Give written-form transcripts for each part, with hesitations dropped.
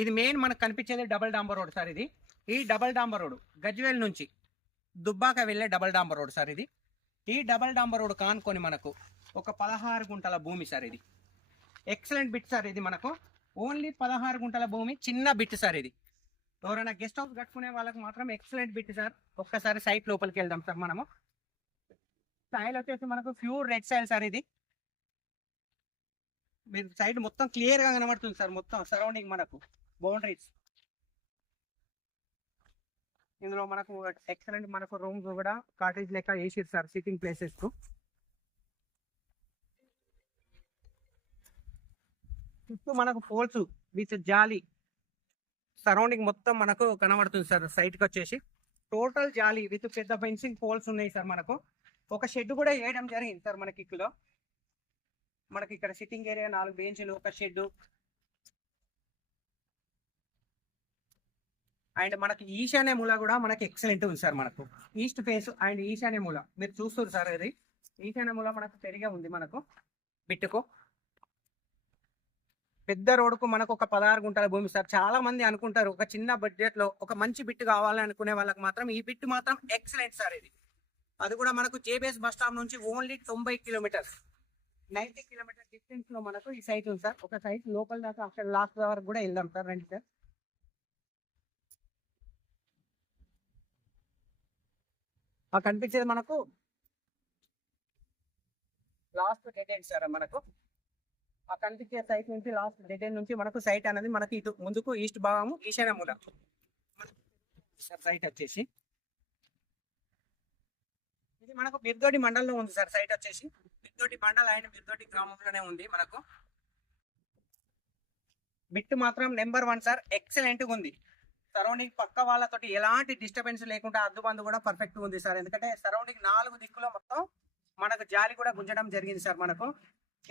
ఇది మెయిన్ మనకు కనిపించేది డబుల్ డాంబర్ రోడ్ సార్. ఇది ఈ డబుల్ డాంబర్ రోడ్ గజ్వేల్ నుంచి దుబ్బాక వెళ్ళే డబుల్ డాంబర్ రోడ్ సార్. ఇది ఈ డబుల్ డాంబర్ రోడ్ కానుకొని మనకు ఒక 16 గుంటల భూమి సార్. ఇది ఎక్సలెంట్ బిట్ సార్. ఇది మనకు ఓన్లీ 16 గుంటల భూమి, చిన్న బిట్ సార్. ఇది ఎవరైనా గెస్ట్ హౌస్ కట్టుకునే వాళ్ళకి మాత్రం ఎక్సలెంట్ బిట్ సార్. ఒక్కసారి సైట్ లోపలికి వెళ్దాం సార్. మనము సాయిల్ వచ్చేసి మనకు ప్యూర్ రెడ్ సాయిల్ సార్. ఇది మీరు సైడ్ మొత్తం క్లియర్ గా కనబడుతుంది సార్. మొత్తం సరౌండింగ్ మనకు బౌండరీస్. ఇందులో మనకు ఎక్సలెంట్ మనకు రూమ్స్ కూడా కాటేజ్ లెక్క వేసారు సార్, సిట్టింగ్ ప్లేసెస్ కు. చుట్టూ మనకు పోల్స్ విత్ జాలి సరౌండింగ్ మొత్తం మనకు కనబడుతుంది సార్. సైట్ కి వచ్చేసి టోటల్ జాలి విత్ పెద్ద ఫెన్సింగ్ పోల్స్ ఉన్నాయి సార్. మనకు ఒక షెడ్ కూడా వేయడం జరిగింది సార్. మనకి ఇక్కడ మనకి ఇక్కడ సిట్టింగ్ ఏరియా 4 బెంచ్లు, ఒక షెడ్. అండ్ మనకి ఈశాన్య మూల కూడా మనకి ఎక్సలెంట్ ఉంది సార్. మనకు ఈస్ట్ ఫేస్ అండ్ ఈశాన్య మూల మీరు చూస్తారు సార్. ఇది ఈశాన్య మూల మనకు పెరిగే ఉంది మనకు బిట్టుకు. పెద్ద రోడ్డుకు మనకు ఒక 16 గుంటల భూమి సార్. చాలా మంది అనుకుంటారు ఒక చిన్న బడ్జెట్ లో ఒక మంచి బిట్ కావాలని అనుకునే వాళ్ళకి మాత్రం ఈ బిట్ మాత్రం ఎక్సలెంట్ సార్. ఇది అది కూడా మనకు జేబీఎస్ బస్ స్టాప్ నుంచి ఓన్లీ 90 కిలోమీటర్స్, 90 కిలోమీటర్ డిస్టెన్స్ లో మనకు ఈ సైట్ ఉంది సార్. ఒక సైట్ లోపల దాకా అక్కడ లాస్ట్ వరకు కూడా వెళ్దాం సార్. రండి సార్. ఆ కనిపించేది మనకు లాస్ట్ డెడ్ ఎండ్ సార్. మనకు ఆ కనిపించే సైట్ నుంచి లాస్ట్ డెడ్ ఎండ్ నుంచి మనకు సైట్ అనేది మనకి ఇటు ముందుకు ఈస్ట్ భాగము ఈశాన్య మూల సైట్ వచ్చేసి. ఇది మనకు బిర్దోడి మండలంలో ఉంది సార్. సైట్ వచ్చేసి బిర్దోడి మండలం అండ్ బిర్దోడి గ్రామంలోనే ఉంది. మనకు బిట్ మాత్రం నెంబర్ 1 సార్. ఎక్సలెంట్ గా ఉంది. సరౌండింగ్ పక్క వాళ్ళతోటి ఎలాంటి డిస్టర్బెన్స్ లేకుండా అద్దుబందు కూడా పర్ఫెక్ట్ ఉంది సార్. ఎందుకంటే సరౌండింగ్ 4 దిక్కులో మొత్తం మనకు జాలి కూడా గుంజడం జరిగింది సార్. మనకు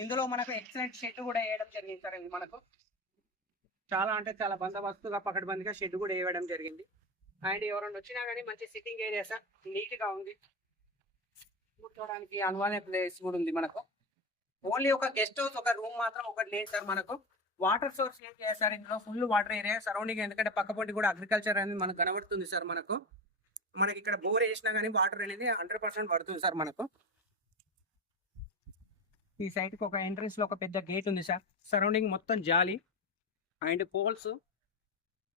ఇందులో మనకు ఎక్సలెంట్ షెడ్ కూడా వేయడం జరిగింది సార్. ఇది మనకు చాలా అంటే చాలా బందోబస్తుగా పకడ్బందీగా షెడ్ కూడా వేయడం జరిగింది. అండ్ ఎవరైనా వచ్చినా కానీ మంచి సిట్టింగ్ ఏరియా సార్. నీట్ గా ఉంది. కూర్చోడానికి అనువైన ప్లేస్ కూడా ఉంది. మనకు ఓన్లీ ఒక గెస్ట్ హౌస్, ఒక రూమ్ మాత్రం ఒకటి లేదు సార్. మనకు వాటర్ సోర్స్ ఏం చేస్తారు ఇందులో, ఫుల్ వాటర్ ఏరియా సరౌండింగ్. ఎందుకంటే పక్కపొంటి కూడా అగ్రికల్చర్ అనేది మనకు కనబడుతుంది సార్. మనకి ఇక్కడ బోర్ వేసినా కానీ వాటర్ అనేది 100% పడుతుంది సార్. మనకు ఈ సైట్ కి ఒక ఎంట్రన్స్ లో ఒక పెద్ద గేట్ ఉంది సార్. సరౌండింగ్ మొత్తం జాలి అండ్ పోల్స్.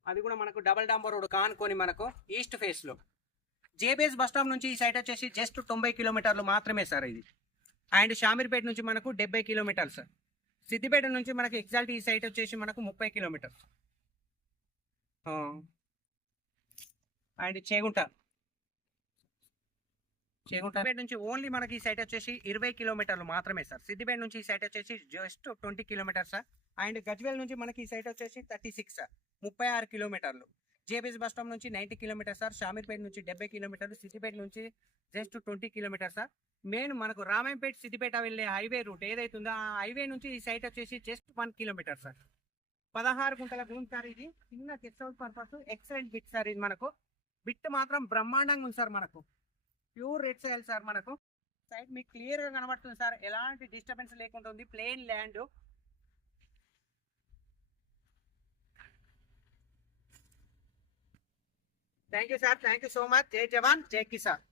అది కూడా మనకు డబల్ డాంబర్ రోడ్ కానుకొని మనకు ఈస్ట్ ఫేస్ లో జేబీఎస్ బస్ స్టాప్ నుంచి ఈ సైట్ వచ్చేసి జస్ట్ 90 కిలోమీటర్లు మాత్రమే సార్. ఇది అండ్ షామీర్పేట నుంచి మనకు 70 కిలోమీటర్లు సార్. సిద్దిపేట నుంచి మనకి ఎగ్జాక్ట్ ఈ సైట్ వచ్చేసి మనకు 30 కిలోమీటర్స్. అండ్ చేగుంట నుంచి ఓన్లీ మనకి ఈ సైట్ వచ్చేసి 20 కిలోమీటర్లు మాత్రమే సార్. సిద్దిపేట నుంచి ఈ సైట్ వచ్చేసి just 20 kilometres sir. And Gajwel నుంచి మనకి ఈ సైట్ వచ్చేసి 36 సార్, 36 కిలోమీటర్లు. జేబీఎస్ బస్ స్టాప్ నుంచి 90 కిలోమీటర్స్ సార్. షామీర్పేట నుంచి 70 కిలోమీటర్లు. సిద్దిపేట నుంచి జస్ట్ 20 కిలోమీటర్స్ సార్. మెయిన్ మనకు రామాయంపేట సిద్దిపేట వెళ్ళే హైవే రూట్ ఏదైతుందో ఆ హైవే నుంచి ఈ సైట్ వచ్చేసి జస్ట్ 1 కిలోమీటర్ సార్. 16 గుంటల భూమి సార్. ఇది చిన్న guest house purpose excellent bit sir. ఇది మనకు బిట్ మాత్రం బ్రహ్మాండంగా ఉంది సార్. మనకు ప్యూర్ రెడ్ సాయిల్ సార్. మనకు సైట్ మీకు క్లియర్ గా కనబడుతుంది సార్. ఎలాంటి డిస్టర్బెన్స్ లేకుండా ఉంది. Plain land. Thank you sir. Thank you so much. జై జవాన్ జై కిసాన్.